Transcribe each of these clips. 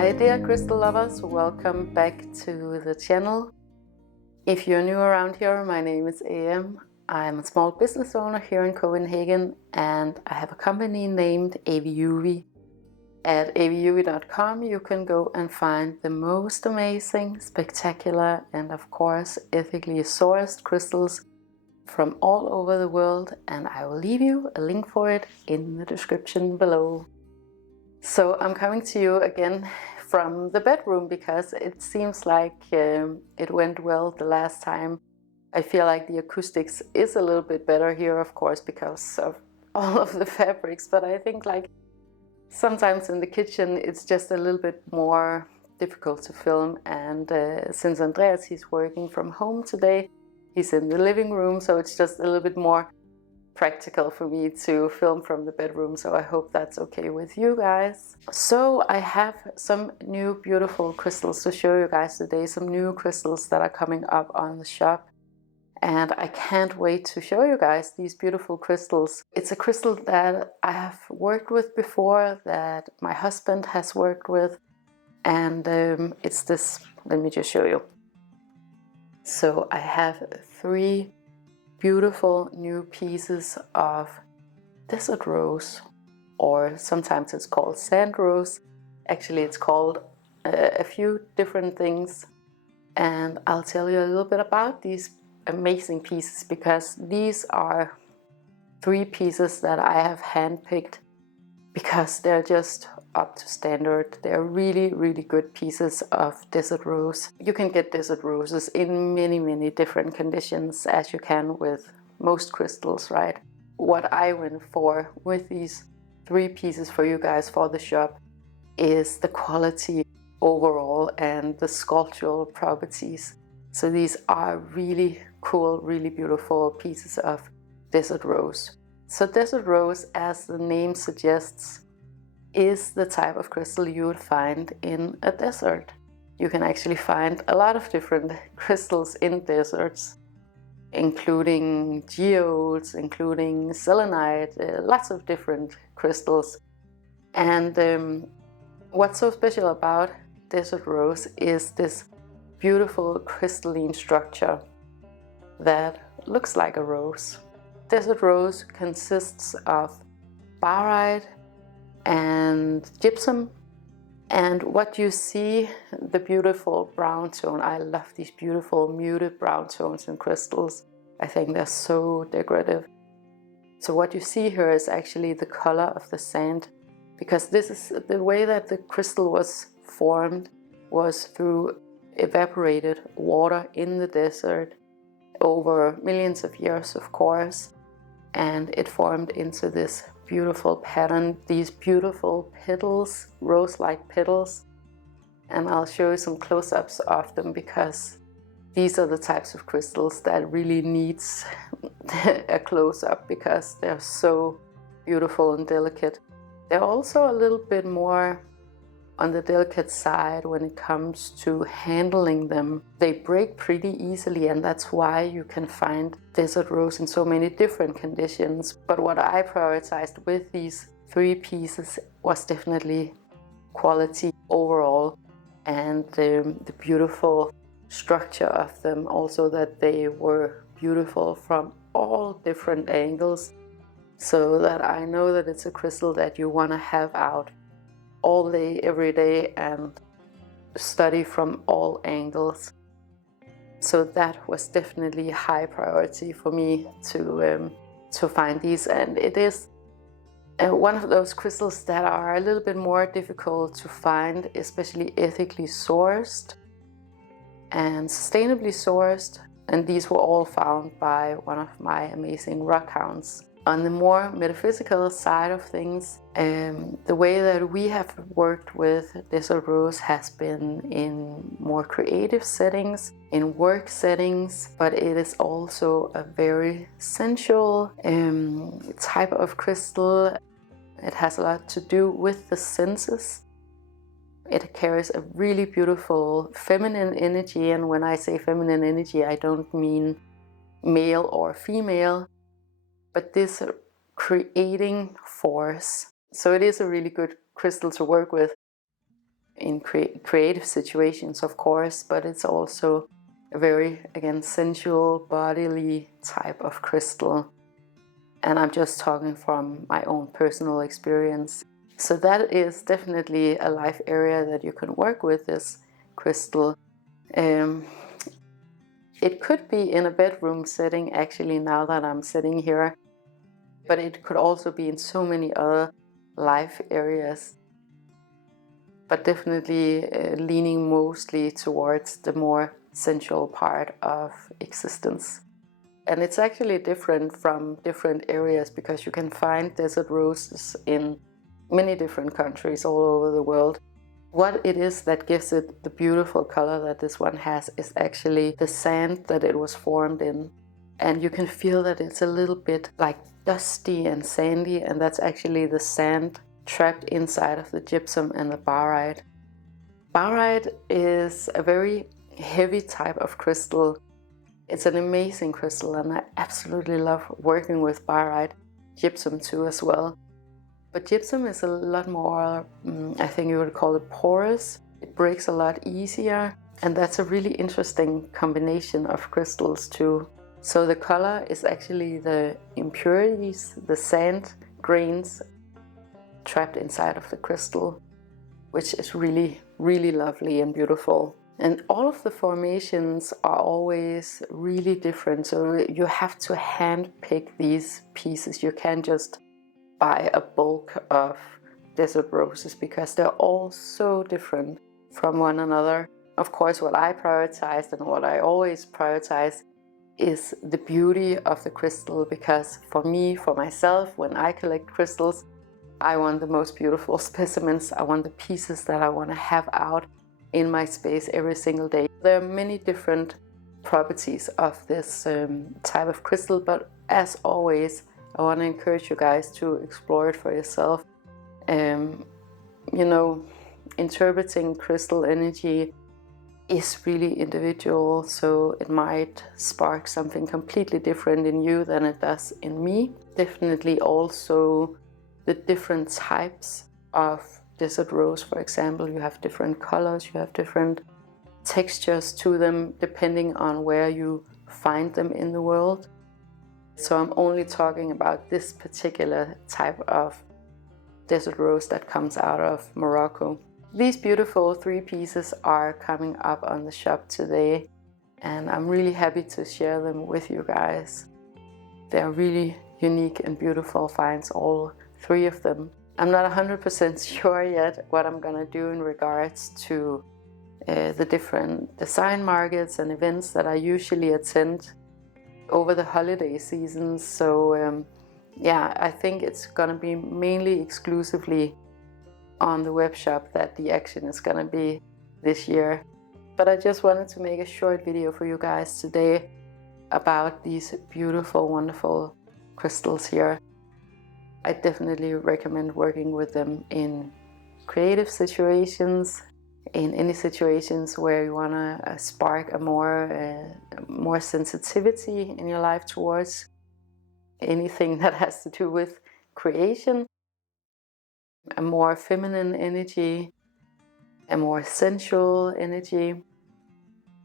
Hi dear crystal lovers, welcome back to the channel. If you're new around here, my name is AM. I'm a small business owner here in Copenhagen and I have a company named AVIUVI. At aviuvi.com you can go and find the most amazing, spectacular and of course ethically sourced crystals from all over the world, and I will leave you a link for it in the description below. So I'm coming to you again from the bedroom because it seems like it went well the last time. I feel like the acoustics is a little bit better here, of course, because of all of the fabrics, but I think like sometimes in the kitchen it's just a little bit more difficult to film, and since Andreas, he's working from home today, he's in the living room, so it's just a little bit more practical for me to film from the bedroom, so I hope that's okay with you guys. So I have some new beautiful crystals to show you guys today, some new crystals that are coming up on the shop, and I can't wait to show you guys these beautiful crystals. It's a crystal that I have worked with before, that my husband has worked with, and it's this. Let me just show you. So I have 3 beautiful new pieces of desert rose, or sometimes it's called sand rose. Actually it's called a few different things, and I'll tell you a little bit about these amazing pieces because these are 3 pieces that I have handpicked because they're just up to standard. They're really good pieces of desert rose. You can get desert roses in many different conditions, as you can with most crystals, right? What I went for with these 3 pieces for you guys for the shop is the quality overall and the sculptural properties. So these are really cool, really beautiful pieces of desert rose. So desert rose, as the name suggests, is the type of crystal you would find in a desert. You can actually find a lot of different crystals in deserts, including geodes, including selenite, lots of different crystals. And what's so special about desert rose is this beautiful crystalline structure that looks like a rose. Desert rose consists of barite and gypsum, and what you see, the beautiful brown tone. I love these beautiful muted brown tones in crystals. I think they're so decorative. So what you see here is actually the color of the sand, because this is the way that the crystal was formed, was through evaporated water in the desert over millions of years, of course, and it formed into this beautiful pattern, these beautiful petals, rose-like petals. And I'll show you some close-ups of them because these are the types of crystals that really needs a close-up because they're so beautiful and delicate. They're also a little bit more on the delicate side when it comes to handling them. They break pretty easily, and that's why you can find desert rose in so many different conditions. But what I prioritized with these 3 pieces was definitely quality overall, and the beautiful structure of them, also that they were beautiful from all different angles, so that I know that it's a crystal that you want to have out all day, every day, and study from all angles. So that was definitely high priority for me to find these, and it is one of those crystals that are a little bit more difficult to find, especially ethically sourced and sustainably sourced, and these were all found by one of my amazing rock hounds. On the more metaphysical side of things, the way that we have worked with desert rose has been in more creative settings, in work settings, but it is also a very sensual type of crystal. It has a lot to do with the senses. It carries a really beautiful feminine energy, and when I say feminine energy, I don't mean male or female, but this creating force. So it is a really good crystal to work with. in creative situations, of course, but it's also a very, again, sensual, bodily type of crystal. And I'm just talking from my own personal experience. So that is definitely a life area that you can work with this crystal. It could be in a bedroom setting, actually, now that I'm sitting here, but it could also be in so many other life areas, but definitely leaning mostly towards the more sensual part of existence. And it's actually different from different areas, because you can find desert roses in many different countries all over the world. What it is that gives it the beautiful color that this one has is actually the sand that it was formed in. And you can feel that it's a little bit like dusty and sandy, and that's actually the sand trapped inside of the gypsum and the barite. Barite is a very heavy type of crystal. It's an amazing crystal, and I absolutely love working with barite. Gypsum too as well. But gypsum is a lot more, I think you would call it porous. It breaks a lot easier, and that's a really interesting combination of crystals too. So the color is actually the impurities, the sand grains trapped inside of the crystal, which is really, really lovely and beautiful. And all of the formations are always really different, so you have to hand pick these pieces. You can't just buy a bulk of desert roses, because they're all so different from one another. Of course, what I prioritize and what I always prioritize is the beauty of the crystal, because for me, for myself, when I collect crystals, I want the most beautiful specimens. I want the pieces that I want to have out in my space every single day. There are many different properties of this type of crystal, but as always, I want to encourage you guys to explore it for yourself. You know, interpreting crystal energy is really individual, so it might spark something completely different in you than it does in me. Definitely also the different types of desert rose, for example, you have different colors, you have different textures to them depending on where you find them in the world. So I'm only talking about this particular type of desert rose that comes out of Morocco. These beautiful 3 pieces are coming up on the shop today, and I'm really happy to share them with you guys. They're really unique and beautiful finds, all 3 of them. I'm not 100% sure yet what I'm gonna do in regards to the different design markets and events that I usually attend over the holiday seasons. So yeah, I think it's gonna be mainly exclusively on the web shop that the action is gonna be this year. But I just wanted to make a short video for you guys today about these beautiful, wonderful crystals here. I definitely recommend working with them in creative situations, in any situations where you want to spark a more sensitivity in your life towards anything that has to do with creation, a more feminine energy, a more sensual energy.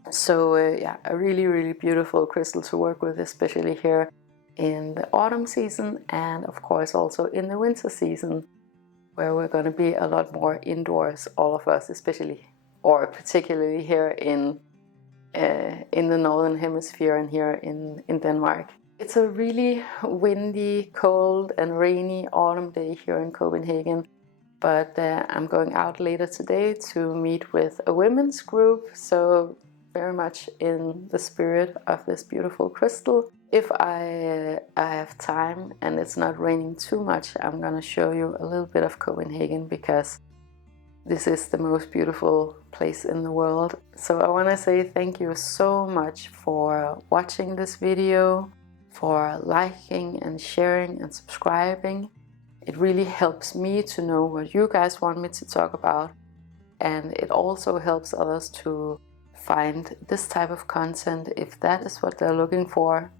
So yeah, a really, really beautiful crystal to work with, especially here in the autumn season, and of course also in the winter season, where we're going to be a lot more indoors, all of us, especially or particularly here in the northern hemisphere and here in Denmark. It's a really windy, cold and rainy autumn day here in Copenhagen, but I'm going out later today to meet with a women's group, so very much in the spirit of this beautiful crystal. If I have time and it's not raining too much, I'm gonna show you a little bit of Copenhagen, because this is the most beautiful place in the world. So I want to say thank you so much for watching this video, for liking and sharing and subscribing. It really helps me to know what you guys want me to talk about, and it also helps others to find this type of content if that is what they're looking for.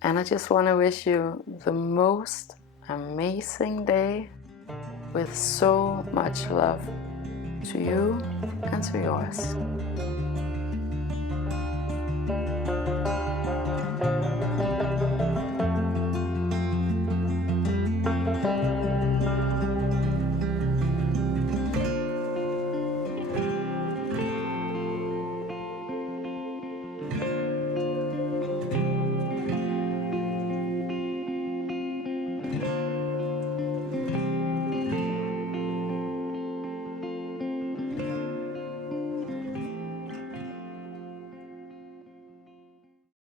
And I just want to wish you the most amazing day with so much love. to you and to yours.